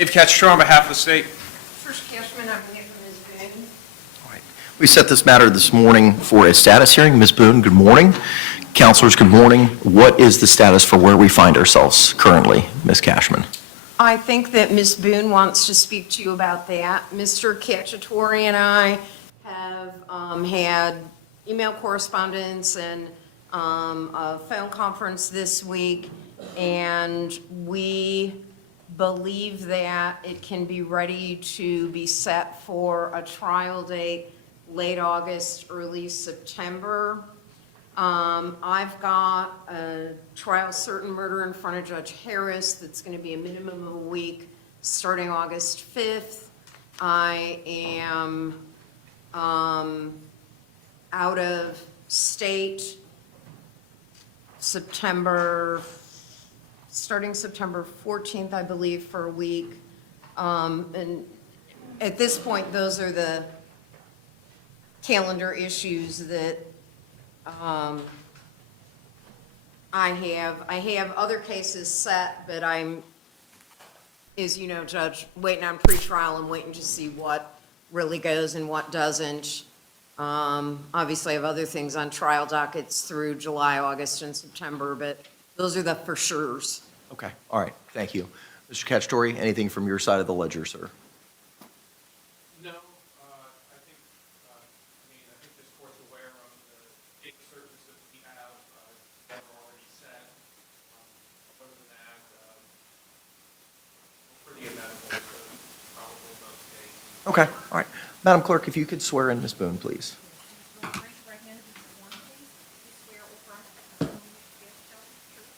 Dave Cacciatore on behalf of the state. First Cashman, I'm here for Ms. Boone. All right. We set this matter this morning for a status hearing. Ms. Boone, good morning. Counselors, good morning. What is the status for where we find ourselves currently, Ms. Cashman? I think that Ms. Boone wants to speak to you about that. Mr. Cacciatore and I have had email correspondence and a phone conference this week, and we believe that it can be ready to be set for a trial date late August, early September. I've got a trial certain murder in front of Judge Harris that's going to be a minimum of a week starting August 5th. I am out of state starting September 14th, I believe, for a week. And at this point, those are the calendar issues that I have other cases set, but I'm, as you know, Judge, waiting on pretrial and waiting to see what really goes and what doesn't. Obviously, I have other things on trial dockets through July, August, and September, but those are the for sures. Okay, all right, thank you. Mr. Cacciatore, anything from your side of the ledger, sir? No, I think this court's aware of the date certain that we have that were already set. Other than that, we're pretty amenable to probably most dates. Okay, all right. Madam Clerk, if you could swear in Ms. Boone, please. Raise your right hand and repeat the one, please. You swear or affirm that the testimony you give shall be the truth?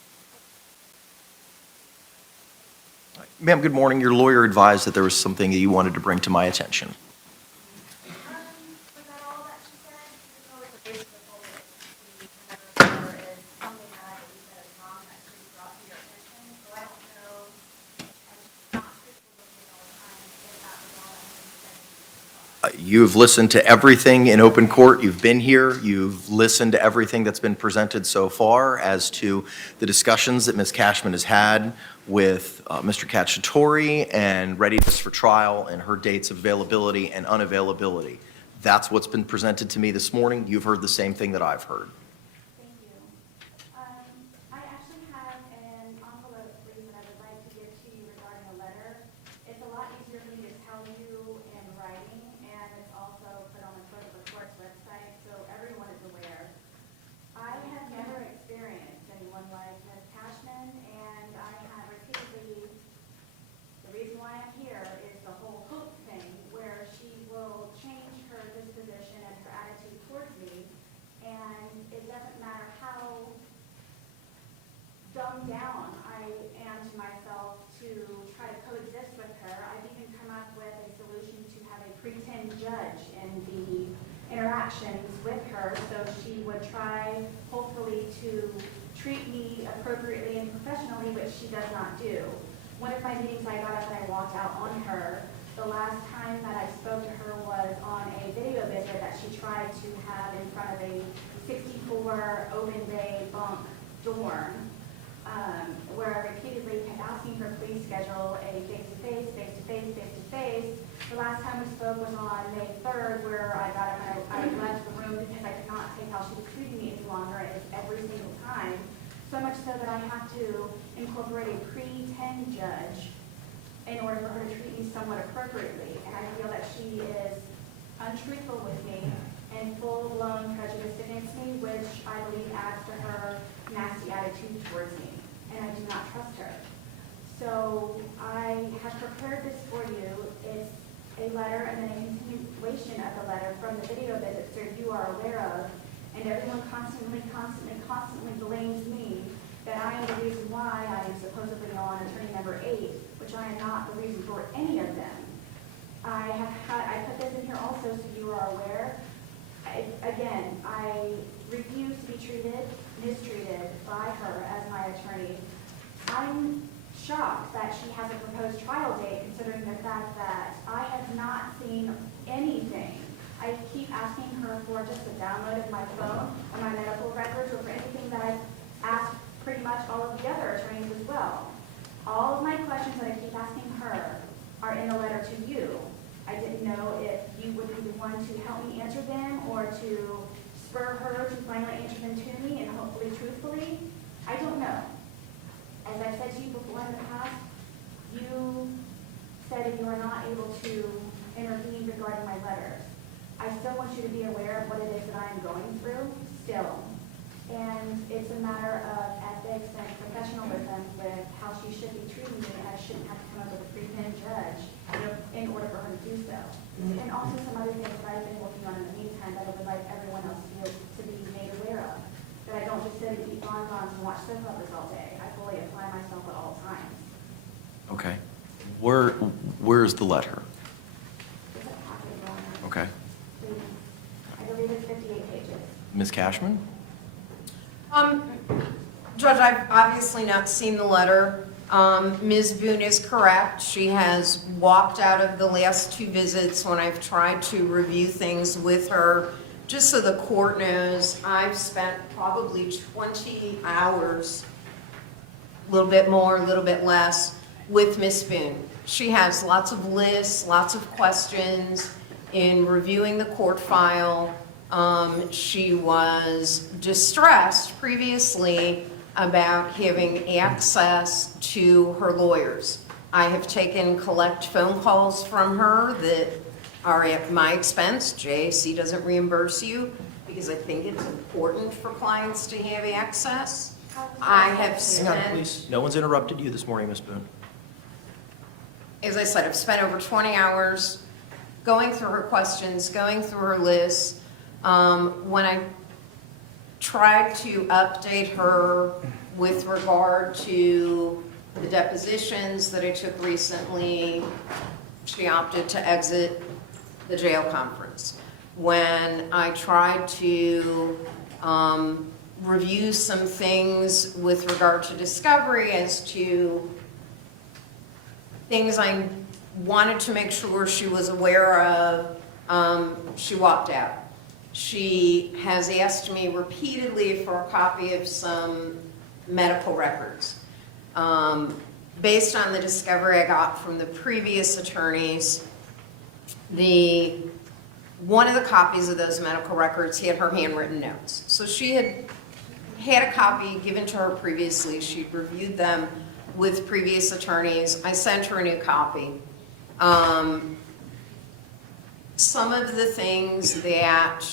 All right. Ma'am, good morning. Your lawyer advised that there was something that you wanted to bring to my attention. Was that all that she said? Because always the basis of all this, the letter is something that I believe that is wrong that should be brought to your attention. So I don't know, and it's not truthful with me all the time, if that was all that she said. You've listened to everything in open court. You've been here. You've listened to everything that's been presented so far as to the discussions that Ms. Cashman has had with Mr. Cacciatore and readiness for trial and her dates of availability and unavailability. That's what's been presented to me this morning. You've heard the same thing that I've heard. Thank you. I actually have an envelope, please, that I would like to give to you regarding a letter. It's a lot easier for me to tell you in writing, and it's also put on the clerk of the court's website, so everyone is aware. I have never experienced anyone like Ms. Cashman, and I have repeatedly, the reason why I'm here is the whole hope thing, where she will change her disposition and her attitude towards me, and it doesn't matter how dumbed down I am to myself to try to coexist with her. I've even come up with a solution to have a pretend judge in the interactions with her, so she would try, hopefully, to treat me appropriately and professionally, which she does not do. One of my meetings, I got up and I walked out on her. The last time that I spoke to her was on a video visit that she tried to have in front of a 64 open bay bunk dorm, where I repeatedly kept asking her, please schedule a face-to-face, face-to-face, face-to-face. The last time we spoke was on May 3rd, where I got up and I left the room because I could not take how she was treating me any longer, and it's every single time. So much so that I have to incorporate a pretend judge in order for her to treat me somewhat appropriately. And I feel that she is untruthful with me and full-blown prejudiced against me, which I believe adds to her nasty attitude towards me. And I do not trust her. So I have prepared this for you. It's a letter and then a continuation of the letter from the video visit, so you are aware of. And everyone constantly blames me that I am the reason why I am supposedly on attorney number 8, which I am not the reason for any of them. I put this in here also so you are aware. Again, I refuse to be mistreated by her as my attorney. I'm shocked that she has a proposed trial date, considering the fact that I have not seen anything. I keep asking her for just a download of my phone or my medical records or for anything that I've asked pretty much all of the other attorneys as well. All of my questions that I keep asking her her to finally answer them to me and hopefully truthfully, I don't know. As I've said to you before in the past, you said that you are not able to intervene regarding my letters. I still want you to be aware of what it is that I am going through still. And it's a matter of ethics and professionalism with how she should be treating me, and I shouldn't have to come up with a pre-penned judge in order for her to do so. And also some other things that I've been working on in the meantime that I would like everyone else to be made aware of. That I don't just sit and eat bonbons and watch soap operas all day. I fully apply myself at all times. Okay. Where's the letter? There's a packet going on. Okay. I believe it's 58 pages. Ms. Cashman? Judge, I've obviously not seen the letter. Ms. Boone is correct. She has walked out of the last 2 visits when I've tried to review things with her. Just so the court knows, I've spent probably 20 hours, a little bit more, a little bit less, with Ms. Boone. She has lots of lists, lots of questions in reviewing the court file. She was distressed previously about having access to her lawyers. I have taken collect phone calls from her that are at my expense. JAC doesn't reimburse you because I think it's important for clients to have access. I have Hang on, spent, please. No one's interrupted you this morning, Ms. Boone. as I said, I've spent over 20 hours going through her questions, going through her lists. When I tried to update her with regard to the depositions that I took recently, she opted to exit the jail conference. When I tried to review some things with regard to discovery as to things I wanted to make sure she was aware of, she walked out. She has asked me repeatedly for a copy of some medical records. Based on the discovery I got from the previous attorneys, one of the copies of those medical records had her handwritten notes. So she had a copy given to her previously. She'd reviewed them with previous attorneys. I sent her a new copy. Some of the things that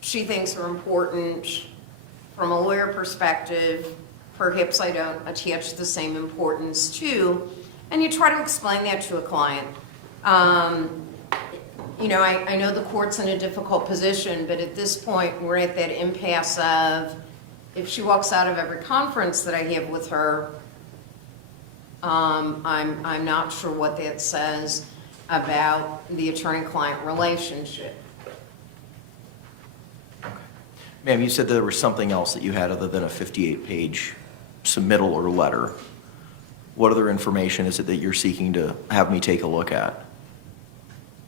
she thinks are important from a lawyer perspective, perhaps I don't attach the same importance to, and you try to explain that to a client. You know, I know the court's in a difficult position, but at this point, we're at that impasse of, if she walks out of every conference that I have with her, I'm not sure what that says about the attorney-client relationship. Ma'am, you said there was something else that you had other than a 58-page submittal or letter. What other information is it that you're seeking to have me take a look at?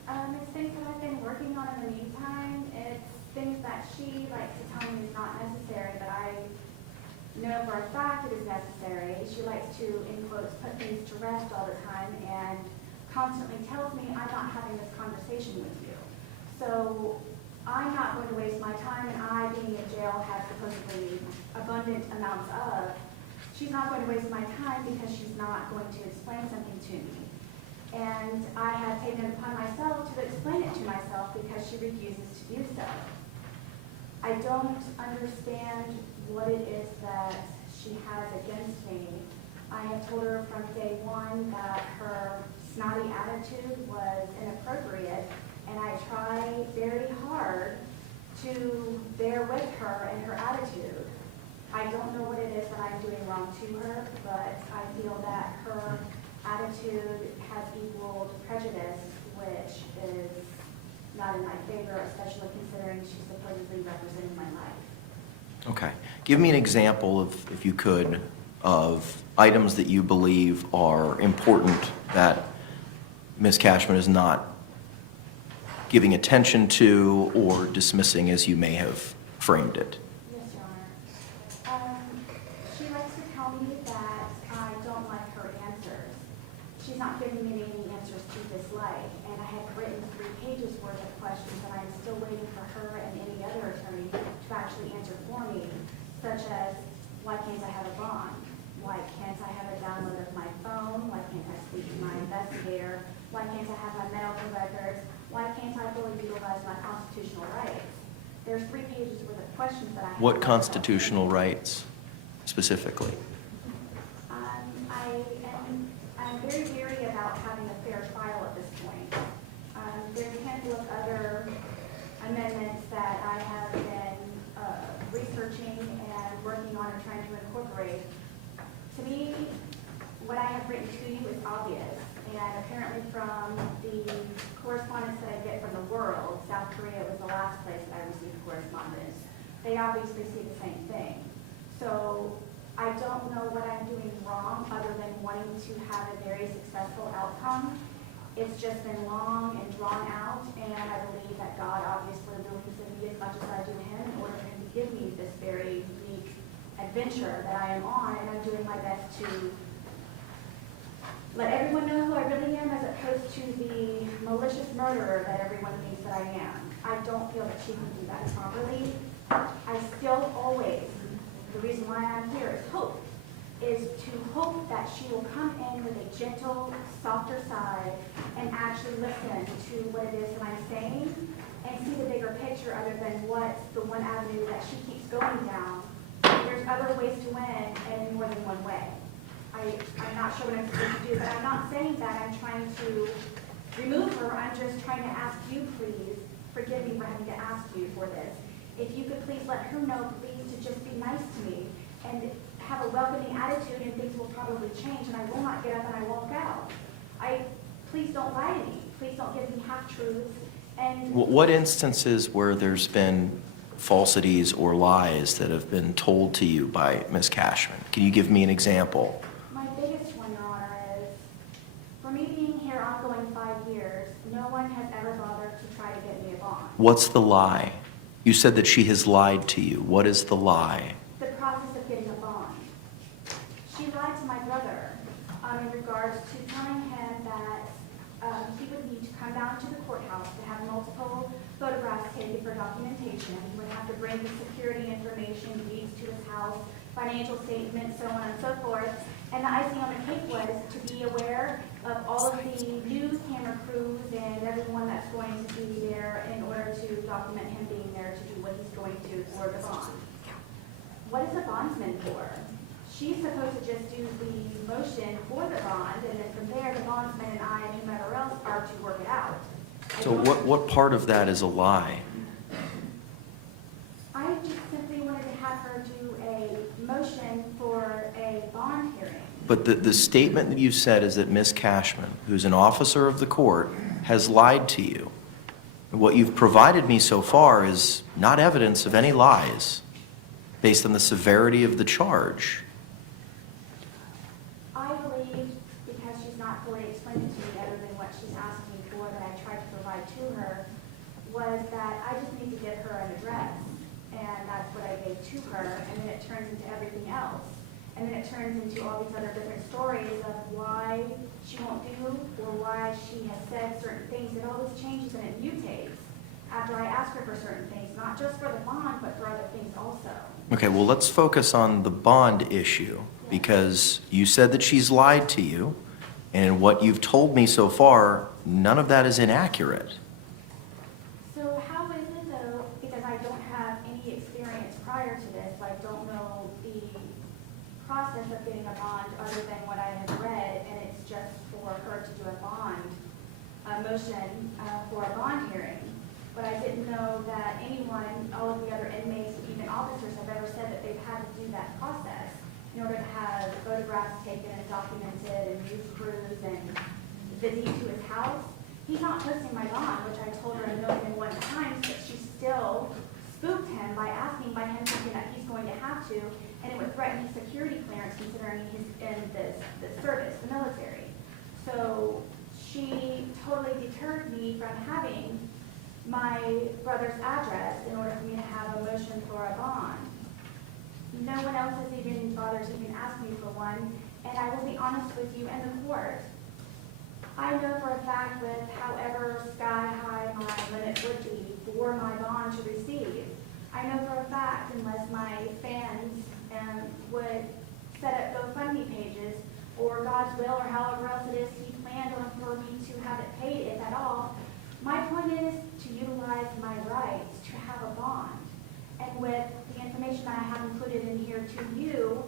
It's things that I've been working on in the meantime. It's things that she likes to tell me is not necessary, but I know for a fact it is necessary. She likes to, in quotes, put things to rest all the time and constantly tells me I'm not having this conversation with you. So I'm not going to waste my time, and I, being in jail, have supposedly abundant amounts of. She's not going to waste my time because she's not going to explain something to me. And I have taken it upon myself to explain it to myself because she refuses to do so. I don't understand what it is that she has against me. I have told her from day one that her snotty attitude was inappropriate, and I try very hard to bear with her and her attitude. I don't know what it is that I'm doing wrong to her, but I feel that her attitude has equaled prejudice, which is not in my favor, especially considering she's supposedly representing my life. Okay. Give me an example of, if you could, of items that you believe are important that Ms. Cashman is not giving attention to or dismissing as you may have framed it. Yes, Your Honor. She likes to tell me that I don't like her answers. She's not giving me any answers to dislike, and I have written 3 pages worth of questions, and I'm still waiting actually answer for me, such as, why can't I have a bond? Why can't I have a download of my phone? Why can't I speak to my investigator? Why can't I have my medical records? Why can't I fully utilize my constitutional rights? There's 3 pages worth of questions that I have. What constitutional rights specifically? I'm very leery about having a fair trial at this point. There's a handful of other amendments that I have been researching and working on and trying to incorporate. To me, what I have written to you is obvious, and apparently from the correspondence that I get from the world, South Korea was the last place that I received correspondence. They obviously see the same thing. So I don't know what I'm doing wrong other than wanting to have a very successful outcome. It's just been long and drawn out, and I believe that God obviously believes in me as much as I do him in order for him to give me this very unique adventure that I am on, and I'm doing my best to let everyone know who I really am as opposed to the malicious murderer that everyone thinks that I am. I don't feel that she can do that properly. I still always, the reason why I'm here is hope, is to hope that she will come in with a gentle, softer side and actually listen to what it is that I'm saying and see the bigger picture other than what the one avenue that she keeps going down. There's other ways to win and in more than one way. I'm not sure what I'm supposed to do, but I'm not saying that I'm trying to remove her. I'm just trying to ask you, please, forgive me for having to ask you for this. If you could please let her know, please, to just be nice to me and have a welcoming attitude, and things will probably change, and I will not get up and I walk out. Please don't lie to me. Please don't give me half-truths. And What instances where there's been falsities or lies that have been told to you by Ms. Cashman? Can you give me an example? my biggest one, Your Honor, is for me being here ongoing 5 years, no one has ever bothered to try to get me a bond. What's the lie? You said that she has lied to you. What is the lie? The process of getting a bond. She lied to my brother in regards to telling him that he would need to come down to the courthouse to have multiple photographs taken for documentation. He would have to bring the security information, deeds to his house, financial statements, so on and so forth. And the icing on the cake was to be aware of all of the news camera crews and everyone that's going to be there in order to document him being there to do what he's going to for the bond. What is a bondsman for? She's supposed to just do the motion for the bond, and then from there, the bondsman and I and whomever else are to work it out. So what part of that is a lie? I just simply wanted to have her do a motion for a bond hearing. But the statement that you said is that Ms. Cashman, who's an officer of the court, has lied to you. What you've provided me so far is not evidence of any lies based on the severity of the charge. I believe, because she's not fully explained it to me other than what she's asked me for that I tried to provide to her, was that I just need to give her an address. And that's what I gave to her, and then it turns into everything else. And then it turns into all these other different stories of why she won't do or why she has said certain things. It always changes and it mutates after I ask her for certain things, not just for the bond, but for other things also. Okay, well, let's focus on the bond issue, because you said that she's lied to you, and what you've told me so far, none of that is inaccurate. So how is it though, because I don't have any experience prior to this, I don't know the process of getting a bond other than what I have read, and it's just for her to do a bond, a motion for a bond hearing. But I didn't know that anyone, all of the other inmates, even officers, have ever said that they've had to do that process in order to have photographs taken and documented and news crews and visit to his house. He's not posting my bond, which I told her 1,000,001 times, but she still spooked him by asking by him thinking that he's going to have to, and it would threaten his security clearance considering he's in the service, the military. So she totally deterred me from having my brother's address in order for me to have a motion for a bond. No one else has even bothered to even ask me for one, and I will be honest with you in the court. I know for a fact with however sky high my limit would be for my bond to receive, I know for a fact would set up GoFundMe pages, or God's will, or however else it is he planned on for me to have it paid, if at all. My point is to utilize my rights to have a bond. And with the information that I have included in here to you,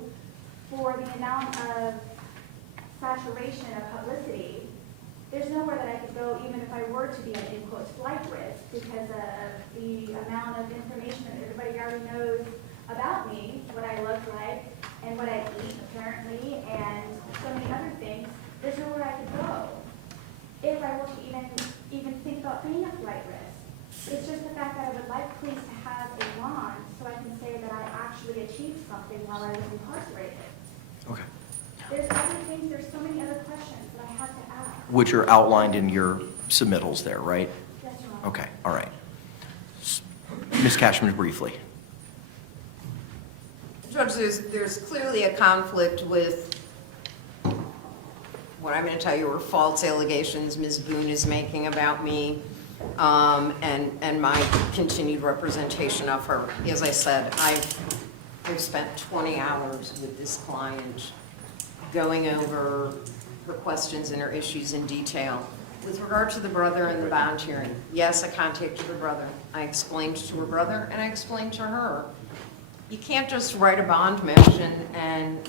for the amount of saturation of publicity, there's nowhere that I could go, even if I were to be at, in quotes, flight risk, because of the amount of information that everybody already knows about me, what I look like, and what I eat, apparently, and so many other things. There's nowhere I could go if I were to even think about being a flight risk. It's just the fact that I would like police to have a bond so I can say that I actually achieved something while I was incarcerated. Okay. There's other things, there's so many other questions that I have to ask. Which are outlined in your submittals there, right? Yes, Your Honor. Okay, all right. Ms. Cashman, briefly. Judge, there's clearly a conflict with what I'm going to tell you are false allegations Ms. Boone is making about me, and my continued representation of her. As I said, I've spent 20 hours with this client going over her questions and her issues in detail. With regard to the brother and the bond hearing, yes, I contacted her brother. I explained to her brother, and I explained to her. You can't just write a bond motion and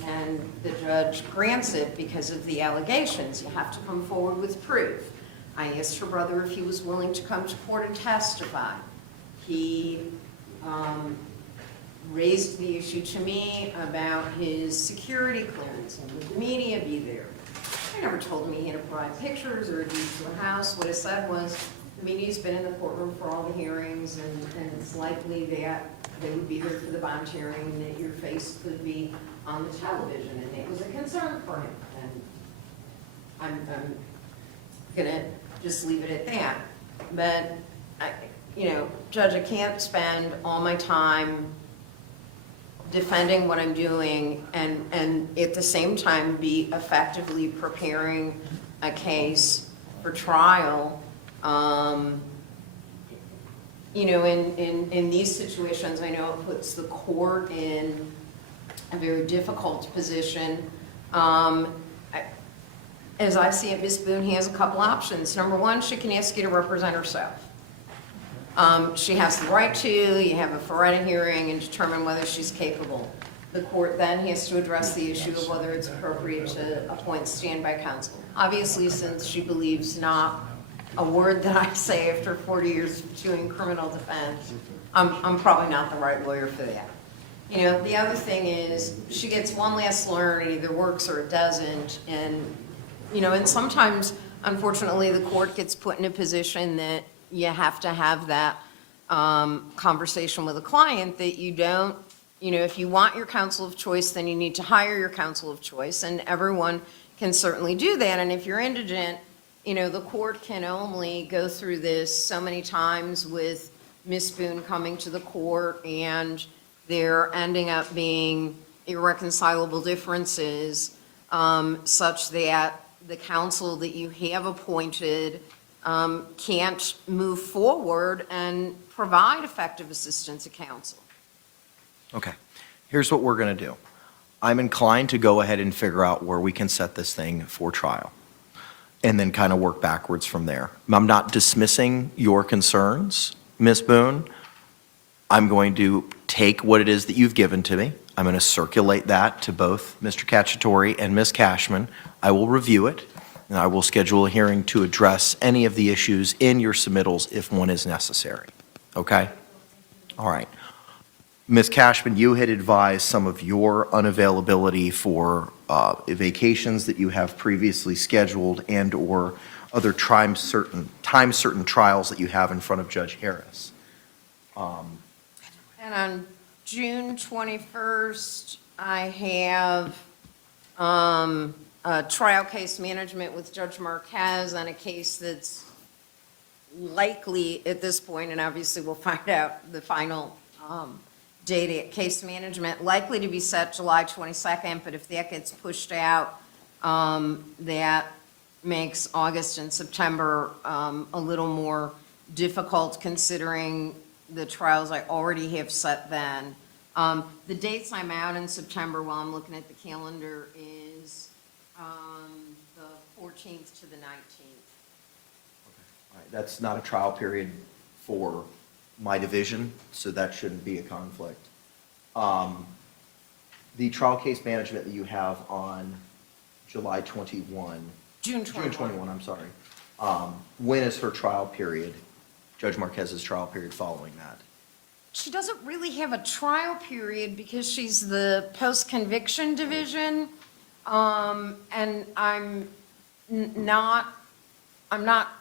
the judge grants it because of the allegations. You have to come forward with proof. I asked her brother if he was willing to come to court and testify. He raised the issue to me about his security clearance and would the media be there. I never told him he had to provide pictures or a deed to a house. What I said was, the media's been in the courtroom for all the hearings, and it's likely that they would be there for the bond hearing, and that your face could be on the television, and it was a concern for him. And I'm gonna just leave it at that. But, Judge, I can't spend all my time defending what I'm doing and at the same time be effectively preparing a case for trial. In these situations, I know it puts the court in a very difficult position. As I see it, Ms. Boone has a couple options. Number one, she can ask you to represent herself. She has the right to. You have a Feretta hearing and determine whether she's capable. The court then has to address the issue of whether it's appropriate to appoint standby counsel. Obviously, since she believes not a word that I say after 40 years of doing criminal defense, I'm probably not the right lawyer for that. The other thing is she gets one last lawyer and it either works or it doesn't. And sometimes, unfortunately, the court gets put in a position that you have to have that conversation with a client that you don't, if you want your counsel of choice, then you need to hire your counsel of choice, and everyone can certainly do that. And if you're indigent, the court can only go through this so many times with Ms. Boone coming to the court, and there ending up being irreconcilable differences such that the counsel that you have appointed can't move forward and provide effective assistance to counsel. Okay, here's what we're going to do. I'm inclined to go ahead and figure out where we can set this thing for trial and then kind of work backwards from there. I'm not dismissing your concerns, Ms. Boone. I'm going to take what it is that you've given to me. I'm going to circulate that to both Mr. Cacciatore and Ms. Cashman. I will review it, and I will schedule a hearing to address any of the issues in your submittals if one is necessary. Okay? All right. Ms. Cashman, you had advised some of your unavailability for vacations that you have previously scheduled and/or other time-certain trials that you have in front of Judge Harris. And on June 21st, I have a trial case management with Judge Marquez on a case that's likely at this point, and obviously we'll find out the final date at case management, likely to be set July 22nd, but if that gets pushed out, that makes August and September a little more difficult considering the trials I already have set then. The dates I'm out in September while I'm looking at the calendar is the 14th to the 19th. All right, that's not a trial period for my division, so that shouldn't be a conflict. The trial case management that you have on July 21. June 21. June 21, I'm sorry. When is her trial period, Judge Marquez's trial period following that? She doesn't really have a trial period because she's the post-conviction division. And I'm not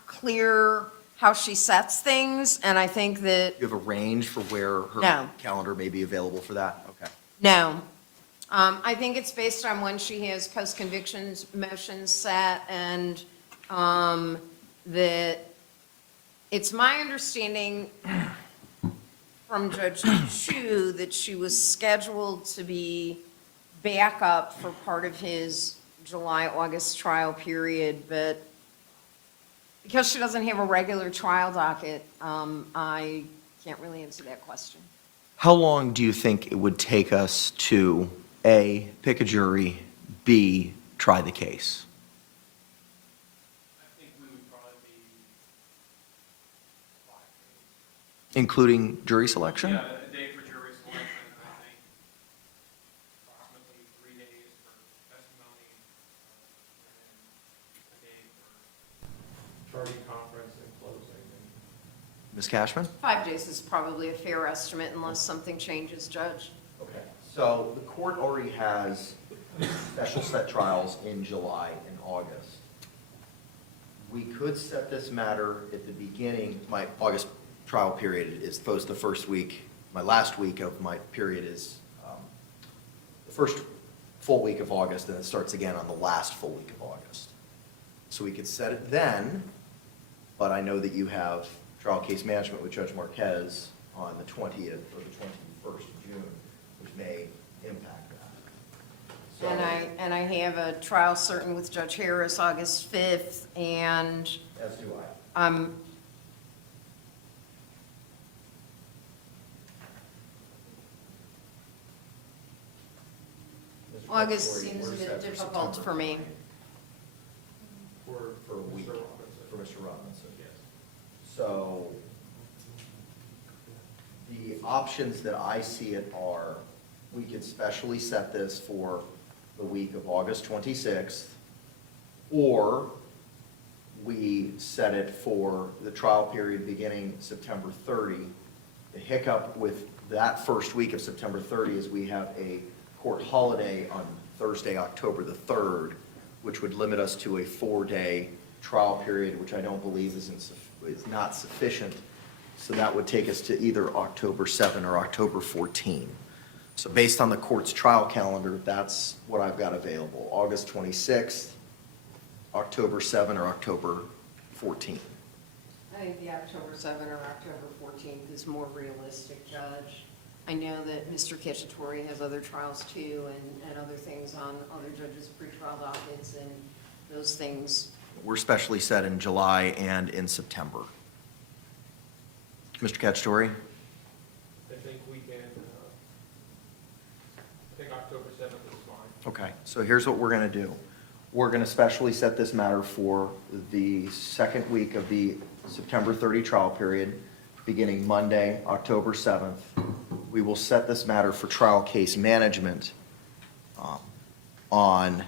clear how she sets things, and I think that, You have a range for where her No. calendar may be available for that? Okay. no. I think it's based on when she has post-conviction motions set, and that it's my understanding from Judge Chu that she was scheduled to be back up for part of his July-August trial period, but because she doesn't have a regular trial docket, I can't really answer that question. How long do you think it would take us to, A, pick a jury, B, try the case? I think we would probably be 5 days. Including jury selection? Yeah, a day for jury selection, and I think approximately 3 days for testimony, and then a day for charging conference and closing. Ms. Cashman? 5 days is probably a fair estimate unless something changes, Judge. Okay, so the court already has special set trials in July and August. We could set this matter at the beginning, my August trial period is the first week, my last week of my period is the first full week of August, and it starts again on the last full week of August. So we could set it then, but I know that you have trial case management with Judge Marquez on the 20th or the 21st of June, which may impact that. So, And I have a trial certain with Judge Harris August 5th, and as do I. Mr. August Cacciatore, seems a we're bit set for difficult September for me. 20th. For a week, Mr. Robinson. for Mr. Robinson. Yes. So the options that I see it are, we could specially set this for the week of August 26th, or we set it for the trial period beginning September 30. The hiccup with that first week of September 30 is we have a court holiday on Thursday, October the 3rd, which would limit us to a 4-day trial period, which I don't believe is not sufficient. So that would take us to either October 7 or October 14. So based on the court's trial calendar, that's what I've got available, August 26th, October 7, or October 14. I think the October 7 or October 14th is more realistic, Judge. I know that Mr. Cacciatore has other trials too, and other things on other judges' pretrial dockets, and those things. We're specially set in July and in September. Mr. Cacciatore? I think we can, I think October 7th is fine. Okay, so here's what we're going to do. We're going to specially set this matter for the second week of the September 30 trial period, beginning Monday, October 7th. We will set this matter for trial case management on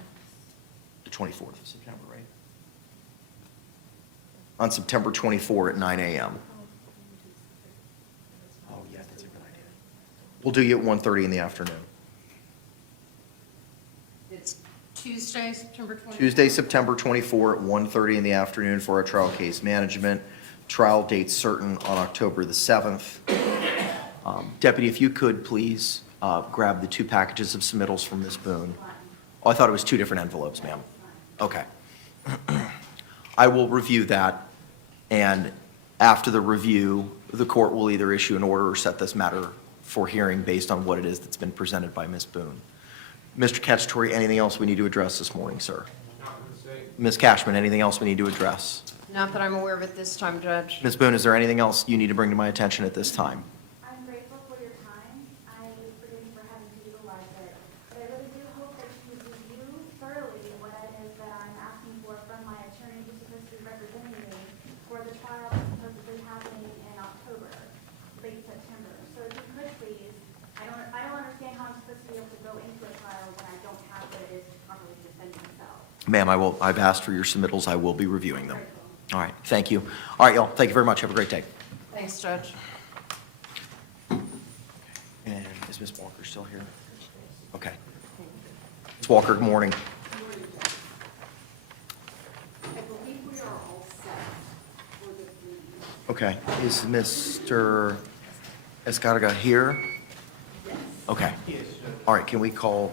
the 24th of September, right? On September 24 at 9 a.m. Oh, yeah, that's a good idea. We'll do you at 1:30 in the afternoon. It's Tuesday, September 24th. Tuesday, September 24 at 1:30 in the afternoon for our trial case management. Trial date certain on October the 7th. Deputy, if you could, please grab the 2 packages of submittals from Ms. Boone. Oh, I thought it was 2 different envelopes, ma'am. Okay. I will review that, and after the review, the court will either issue an order or set this matter for hearing based on what it is that's been presented by Ms. Boone. Mr. Cacciatore, anything else we need to address this morning, sir? Not going to say, Ms. Cashman, anything else we need to address? Not that I'm aware of at this time, Judge. Ms. Boone, is there anything else you need to bring to my attention at this time? I'm grateful for your time. I, for getting Ma'am, I've asked for your submittals. I will be reviewing them. All right, thank you. All right, y'all, thank you very much. Have a great day. Thanks, Judge. And is Ms. Walker still here? Okay. Ms. Walker, good morning. I believe we are all set for the meeting. Okay, is Mr. Escarga here? Yes. Okay. All right, can we call